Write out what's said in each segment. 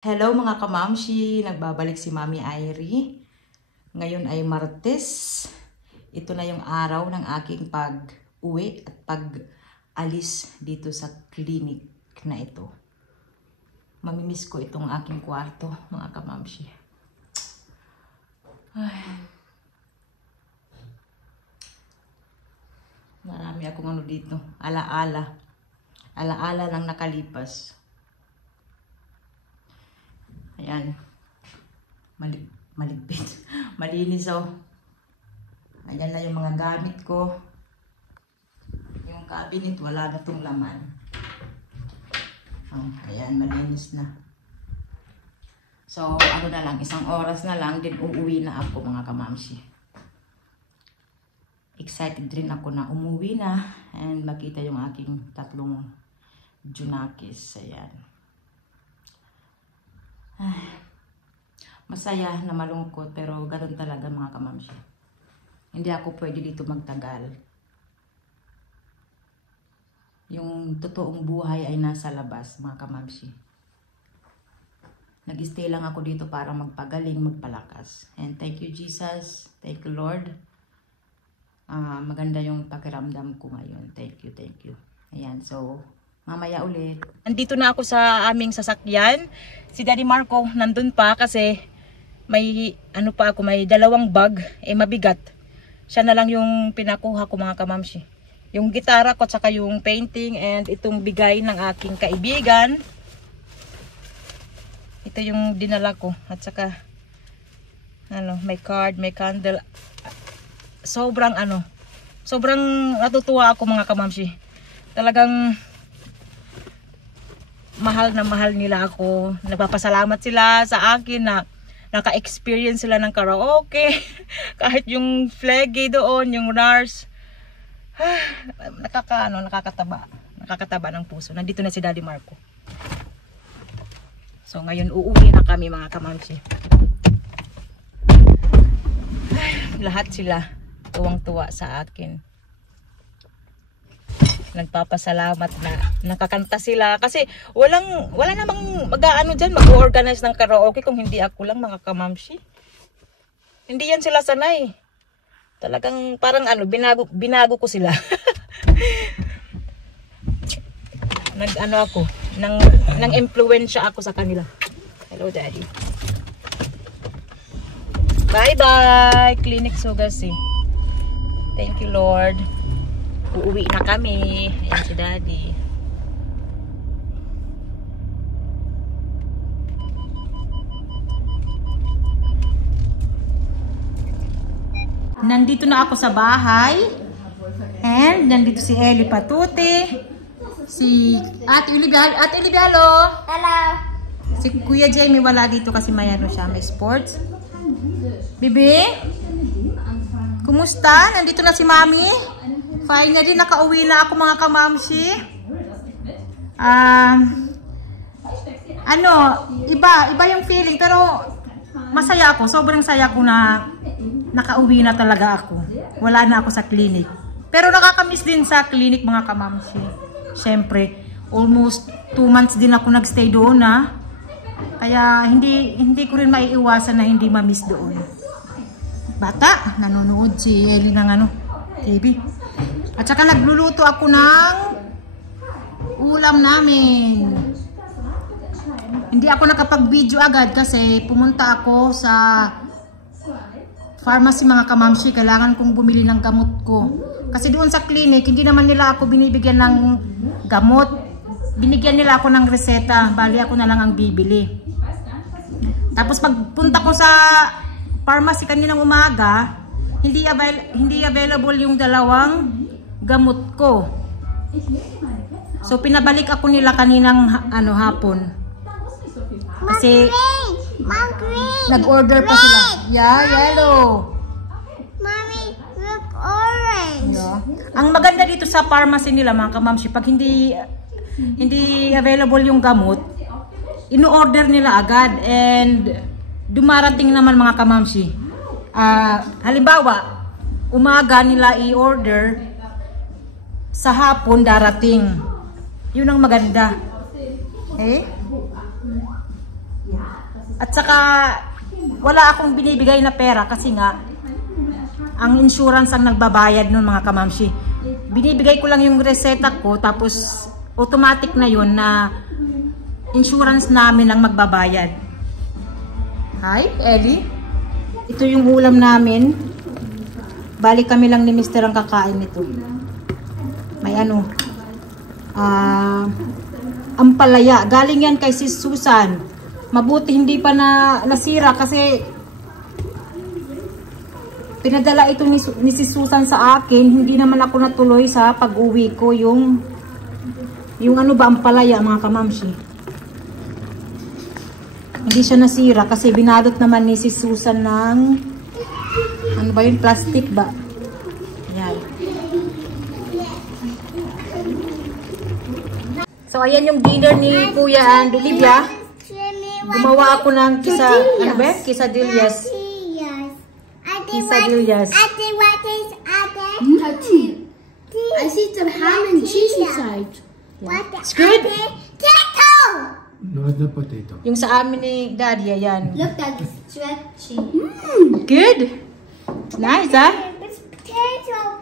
Hello mga kamamshi! Nagbabalik si Mami Irie. Ngayon ay Martes. Ito na yung araw ng aking pag-uwi at pag-alis dito sa clinic na ito. Mamimiss ko itong aking kwarto mga kamamshi. Ay. Marami akong ano dito. Alaala. Alaala lang nakalipas. Ayan. Maligpit. Malinis oh. Ayan na yung mga gamit ko. Yung cabinet, wala na itong laman. Oh, ayan, malinis na. So, ano na lang, isang oras na lang, din uuwi na ako mga kamamshi. Excited rin ako na umuwi na and makita yung aking tatlong Junakis. Ayan. Ay, masaya na malungkot pero ganoon talaga mga kamamshi. Hindi ako pwede dito magtagal. Yung totoong buhay ay nasa labas mga kamamshi. Nag-stay lang ako dito para magpagaling, magpalakas. And thank you Jesus, thank you Lord. Maganda yung pakiramdam ko ngayon. Thank you, thank you. Ayan, so mamaya ulit. Nandito na ako sa aming sasakyan. Si Daddy Marco nandun pa kasi may ano pa ako, may dalawang bag, mabigat. Siya na lang yung pinakuha ko mga kamamshi. Yung gitara ko at saka yung painting and itong bigay ng aking kaibigan. Ito yung dinala ko at saka ano, may card, may candle. Sobrang natutuwa ako mga kamamshi. Talagang mahal na mahal nila ako. Nagpapasalamat sila sa akin na naka-experience sila ng karaoke. Kahit yung flaggy doon, yung nurse. Nakakataba. Nakakataba ng puso. Nandito na si Daddy Marco. So ngayon uuwi na kami mga kamamshi. Lahat sila tuwang-tuwa sa akin. Nagpapasalamat na nakakanta sila kasi wala namang mag-aano diyan, mag-organize ng karaoke kung hindi ako lang mga kamamshi. Hindi yan sila sanay. Talagang parang binago ko sila. Nang impluwensya ako sa kanila. Hello Daddy. Bye-bye Clinic Sugasi. Thank you Lord. Uuwi na kami. Ayan si Daddy. Nandito na ako sa bahay. And nandito si Eli Patuti. Si Ate Olivialo. Hello. Si Kuya Jamie wala dito kasi may ano siya, may sports. Bibi? Kumusta? Nandito na si Mami. Finally, nakauwi na ako mga kamamshi. Iba yung feeling pero masaya ako. Sobrang saya ko na nakauwi na talaga ako. Wala na ako sa clinic. Pero nakakamiss din sa clinic mga kamamshi. Siyempre, almost 2 months din ako nagstay doon na. Kaya hindi ko rin maiiwasan na hindi mamiss doon. Bata, nanonood si Eli ng TV. At saka nagluluto ako ng ulam namin. Hindi ako nakapag-video agad kasi pumunta ako sa pharmacy mga kamamshi. Kailangan kong bumili ng gamot ko. Kasi doon sa clinic, hindi naman nila ako binibigyan ng gamot. Binigyan nila ako ng reseta. Bali ako na lang ang bibili. Tapos pagpunta ko sa pharmacy kaninang umaga, hindi available yung dalawang gamot ko. So pinabalik ako nila kaninang hapon. Kasi nag-order pa sila. Yeah, yellow. Mommy, look orange. Yeah. Ang maganda dito sa pharmacy nila mga kamamshi, pag hindi available yung gamot, ino-order nila agad and dumarating naman mga kamamshi. Halimbawa, umaga nila i-order, sa hapon darating. Yun ang maganda. Eh? At saka, wala akong binibigay na pera kasi nga, ang insurance ang nagbabayad nun mga kamamshi. Binibigay ko lang yung reseta ko, tapos automatic na yun na insurance namin ang magbabayad. Hi, Ellie. Ito yung ulam namin. Balik kami lang ni Mr. ang kakain nito. May ano, ampalaya. Galing yan kay Sis Susan. Mabuti hindi pa nasira kasi pinadala ito ni Sis Susan sa akin. Hindi naman ako natuloy sa pag-uwi ko yung ano ba ampalaya mga kamamshi. Hindi siya nasira kasi binadot naman ni Sis Susan ng ano ba yun? Plastic ba? Ayan. So, ayan yung dinner ni Kuya and Olivia. Gumawa ako ng ano ba? Quesadillas. Quesadillas. What is ate? I see some ham and cheese inside. It's good. Potato! No, it's not potato. Yung sa amin ni Daddy, ayan. Look, that is stretchy. Good. It's nice, ha? It's potato.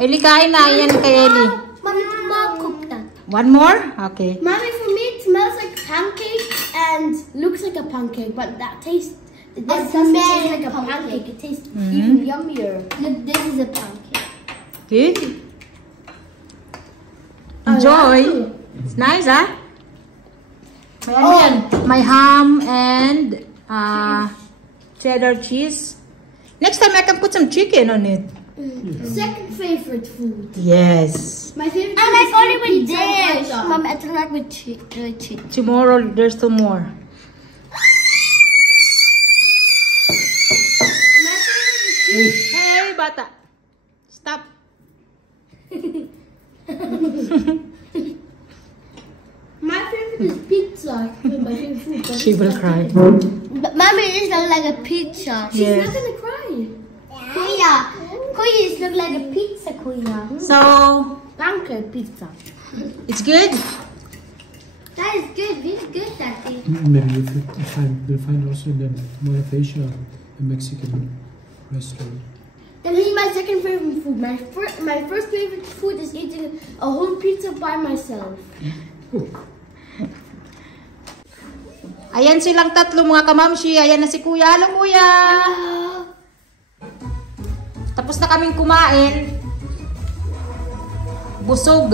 Eli, kain na. Ayan kay Eli. Mommy, tomorrow cook that. One more? Okay. Mommy, for me, it smells like pancake and looks like a pancake, but that tastes. This doesn't taste like a pancake. It tastes even yummier. Look, this is a pancake. Good. Enjoy. It's nice, ha? May ano yan? May ham and cheddar cheese. Next time I can put some chicken on it. Second favorite food. Yes. My favorite I food like is only with pizza. this. Mom, I don't like with cheese. Tomorrow, there's still more. My favorite is pizza. Hey, bata. Stop. My favorite is pizza. My favorite food. but She it's will not cry. But Mommy, this looks like a pizza. She's Yes. not gonna cry. Kuya, Kuya, this looks like a pizza, Kuya. So, Pancake pizza. it's good? That is good. This is good, Daddy. Maybe you'll find also the Molefacia, a Mexican restaurant. That is my second favorite food. My first favorite food is eating a whole pizza by myself. Ayan silang tatlo mga kamamshi. Ayan na si Kuya. Hello, Kuya. Tapos na kaming kumain. Busog.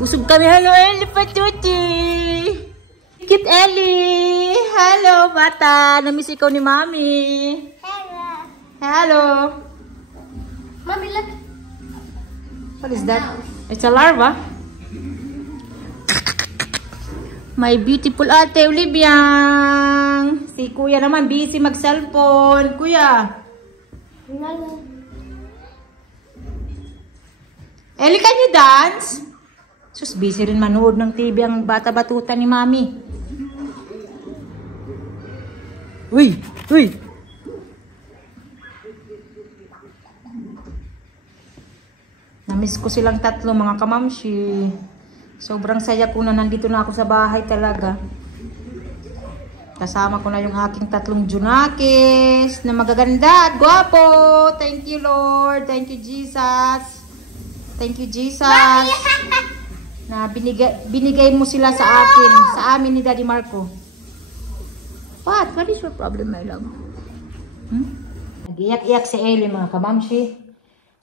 Busog kami. Hello, Ellie Patuti. Kit Ellie. Hello, bata. Namiss ikaw ni Mami. Hello. Mommy, look. What is that? It's a larva. My beautiful ate Olivia. Si Kuya naman busy mag-cellphone. Kuya. Ellie, can you dance? Sus, busy rin manood ng TV ang bata-batuta ni Mami. Uy! Uy! Namiss ko silang tatlo mga kamamshi. Sobrang saya ko na nandito na ako sa bahay talaga. Kasama ko na yung aking tatlong Junakis na magaganda at gwapo. Thank you, Lord. Thank you, Jesus. Thank you, Jesus. Na binigay mo sila sa akin, sa amin ni Daddy Marco. What? What is your problem, my love? Nag-iyak-iyak si Ellie, mga kamamshi.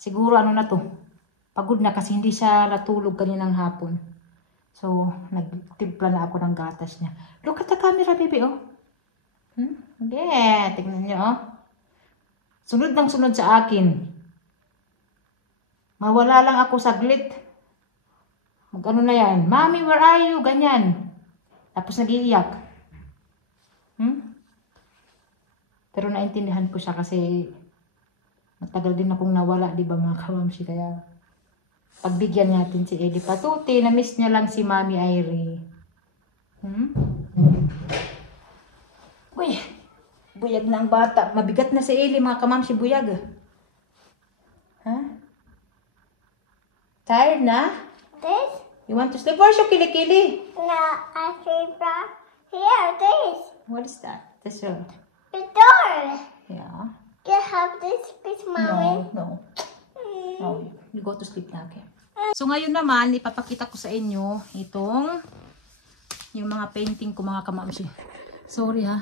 Siguro ano na to. Pagod na kasi hindi siya natulog kaninang hapon. So, nagtimpla na ako ng gatas niya. Look at the camera, baby, oh. Yeah, tingnan niyo, oh. Sunod ng sunod sa akin. Mawala lang ako saglit. Mag-ano na yan. Mommy, where are you? Ganyan. Tapos nag-iiyak. Pero naintindihan ko siya kasi matagal din akong nawala, di ba mga kamamshi? Kaya pagbigyan natin si Ellie Patuti. Na-miss niya lang si Mami Irie. Uy, buyag na ang bata. Mabigat na si Ellie, mga kamamshi, buyag. Tired na? This? You want to sleep? Where's your kilikili? No, I see here, this. What is that? This one. The door. Yeah. Can I have this, please, mommy? No. No. You go to sleep na, okay? So ngayon naman, ipapakita ko sa inyo itong yung mga painting ko, mga kamamsi. Sorry ha.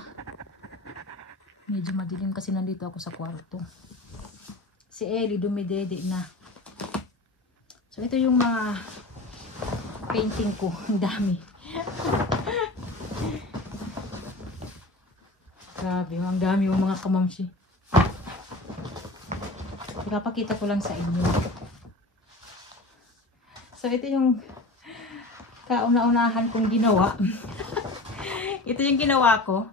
Medyo madilim kasi nandito ako sa kwarto. Si Ellie dumidede na. So ito yung mga painting ko. Ang dami. Grabe, ang dami yung mga kamamsi. Ipapakita ko lang sa inyo. So ito yung kauna-unahan kong ginawa. Ito yung ginawa ko.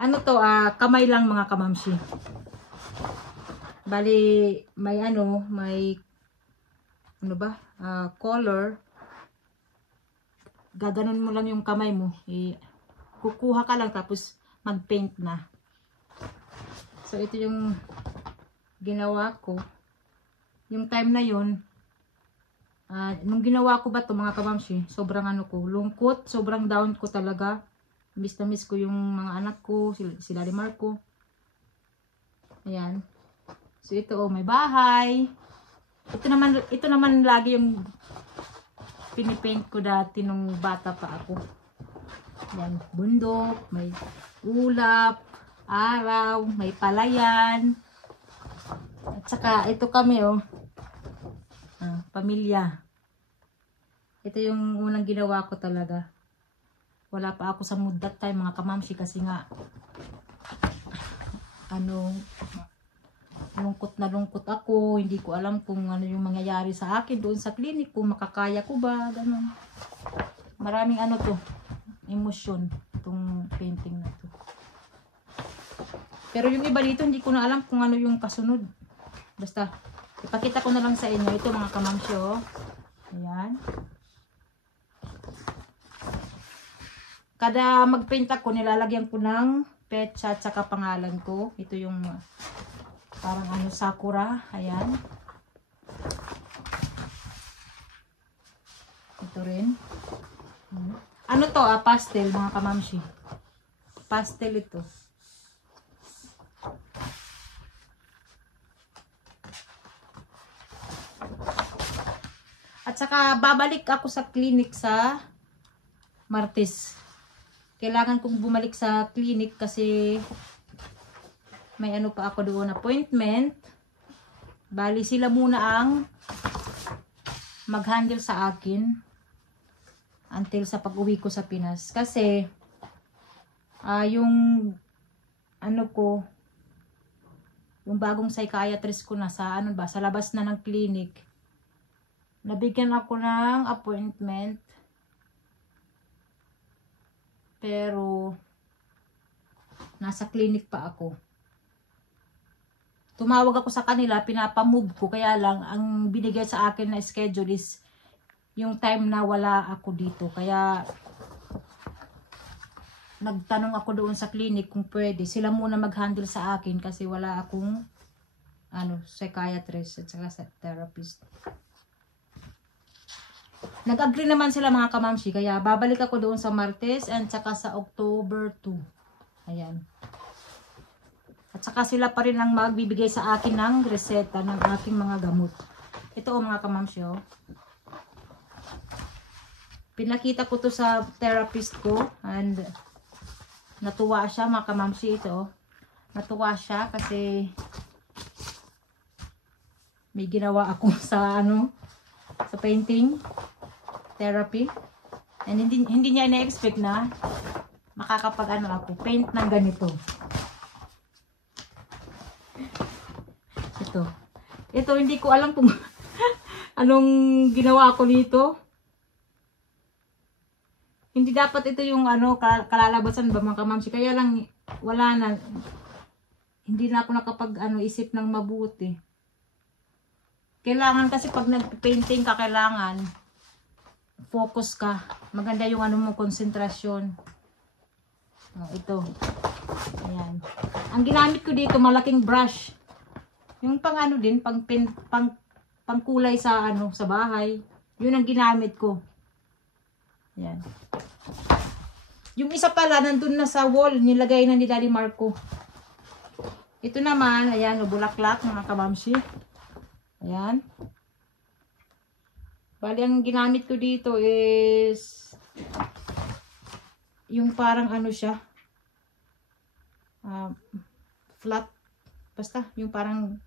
Ano to, kamay lang mga kamamsi. Bali, may color. Gaganon mo lang yung kamay mo. Kukuha ka lang tapos mag-paint na. So ito yung ginawa ko. Yung time na yun, nung ginawa ko ba to mga kamamsi, sobrang lungkot, sobrang down ko talaga. Miss na miss ko yung mga anak ko, sila Marco. Ayan. So ito may bahay. Ito naman lagi yung pinipaint ko dati nung bata pa ako. Ayan, bundok, may ulap, araw, may palayan. At saka ito kami pamilya. Ito yung unang ginawa ko talaga. Wala pa ako sa mood that time mga kamamsi kasi nga lungkot na lungkot ako. Hindi ko alam kung ano yung mangyayari sa akin doon sa clinic, kung makakaya ko ba, ganun. Maraming emosyon itong painting na to. Pero yung iba dito hindi ko na alam kung ano yung kasunod. Basta ipakita ko na lang sa inyo ito mga kamamsi. Ayan. Kada mag-paint ako, nilalagyan ko ng petsa at saka pangalan ko. Ito yung parang sakura. Ayan. Ito rin. Ano to? Pastel mga kamamsi. Pastel ito. At saka babalik ako sa clinic sa Martes. Kailangan kong bumalik sa clinic kasi may pa ako doon appointment. Bali sila muna ang mag-handle sa akin until sa pag-uwi ko sa Pinas. Kasi yung yung bagong psychiatrist ko na sa sa labas na ng clinic. Nabigyan ako ng appointment. Pero nasa clinic pa ako. Tumawag ako sa kanila, pinapamove ko. Kaya lang, ang binigay sa akin na schedule is yung time na wala ako dito. Kaya nagtanong ako doon sa clinic kung pwede. Sila muna mag-handle sa akin kasi wala akong psychiatrist at saka therapist. Nag-agree naman sila mga kamamsi. Kaya babalik ako doon sa Martes and saka sa October 2. Ayan. At saka sila pa rin ang magbibigay sa akin ng reseta ng aking mga gamot. Ito mga kamamsi. Pinakita ko to sa therapist ko and natuwa siya mga kamamsi. Ito. Natuwa siya kasi may ginawa ako sa sa painting therapy. And hindi niya ina-expect na makakapag ako paint ng ganito. Ito hindi ko alam kung anong ginawa ko dito. Hindi dapat ito yung kalalabasan ba mga kamamsi. Kaya lang wala na. Hindi na ako nakapag isip ng mabuti. Kailangan kasi pag nag-painting ka, kailangan focus ka. Maganda yung konsentrasyon. Ito. Ayan. Ang ginamit ko dito, malaking brush. Yung pang kulay sa sa bahay. Yun ang ginamit ko. Ayan. Yung isa pala, nandun na sa wall, nilagay na ni Daddy Marco. Ito naman, ayan, bulaklak, mga kamamsi. Ayan. Bali, ang ginamit ko dito is yung parang ano siya, flat. Basta, yung parang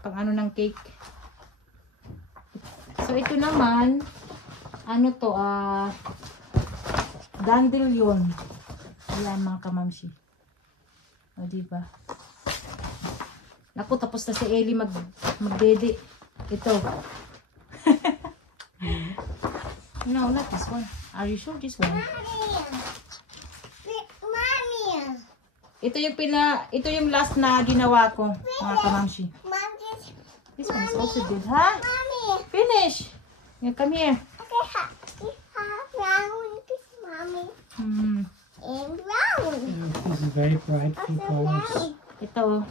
pang ano ng cake. So, ito naman, ano to, dandelion. Ayan, mga kamamsi. O, diba? Naku, tapos na si Ellie magdede. Ito. No, not this one. Are you sure this one? Mommy. Ito yung last na ginawa ko, mga kamamsi. Mommy. This one is also good, ha? Mommy. Finish. Yeah, come here. Okay, round. Mommy. And round. This is very bright pink colors. Ito.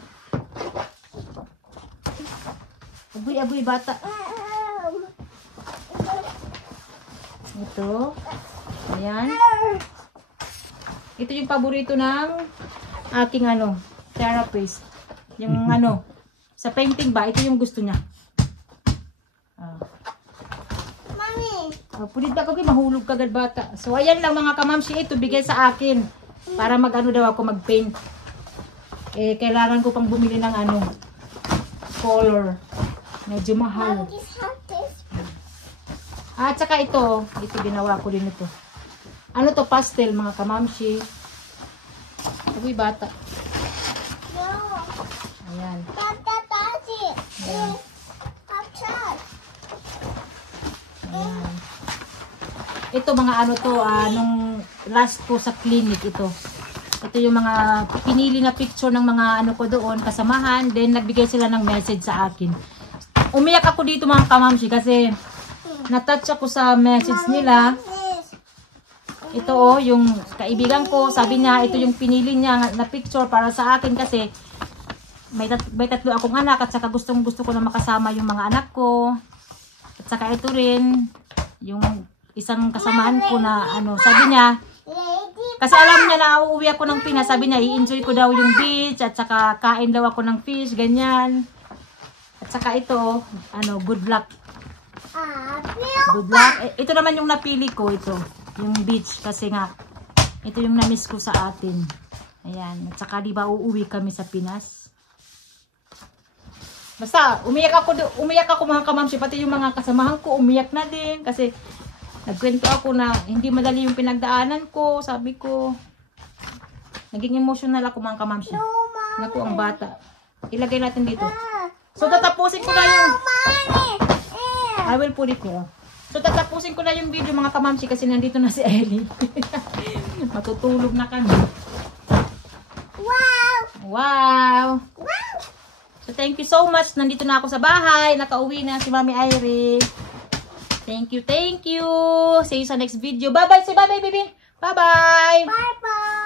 Abuy, bata. Ito. Ayan. Ito yung paborito ng aking therapist. Yung sa painting ba, ito yung gusto niya. Mommy. Punit ba ko mahulog kagad bata. So ayan lang mga kamamsi, ito bigay sa akin para daw ako mag-paint. Kailangan ko pang bumili ng color. Medyo mahal. Mommy, just have this. At saka ito ginawa ko din ito. Ano to, pastel mga kamamsi. Uy, bata. No. Ayan. That's it. Ayan. Outside. Ayan. Ito mga nung last ko sa clinic ito. Ito yung mga pinili na picture ng mga ko doon, kasamahan. Then nagbigay sila ng message sa akin. Umiyak ako dito mga kamamsi kasi natouch ako sa message nila. Ito yung kaibigan ko, sabi niya, ito yung pinili niya na picture para sa akin kasi may tatlo akong anak at saka gusto ko na makasama yung mga anak ko. At saka ito rin, yung isang kasamahan ko na sabi niya, kasi alam niya na uuwi ako ng Pinas, sabi niya, i-enjoy ko daw yung beach at saka kain daw ako ng fish, ganyan. At saka ito, good luck. Good luck. Ito naman yung napili ko, ito. Yung beach. Kasi nga, ito yung na-miss ko sa atin. Ayan. At saka diba uuwi kami sa Pinas. Basta, umiyak ako mga kamamsi. Pati yung mga kasamahan ko, umiyak na din. Kasi, nagkwento ako na hindi madali yung pinagdaanan ko. Sabi ko, naging emotional ako mga kamamsi. Naku, ang bata. Ilagay natin dito. So, tatapusin ko na yung... I will put it here. So, tatapusin ko na yung video mga kamamsi kasi nandito na si Ellie. Matutulog na kami. Wow. Wow! So, thank you so much. Nandito na ako sa bahay. Nakauwi na si Mami Irie. Thank you, thank you. See you sa next video. Bye-bye. Say bye-bye, baby. Bye-bye. Bye-bye.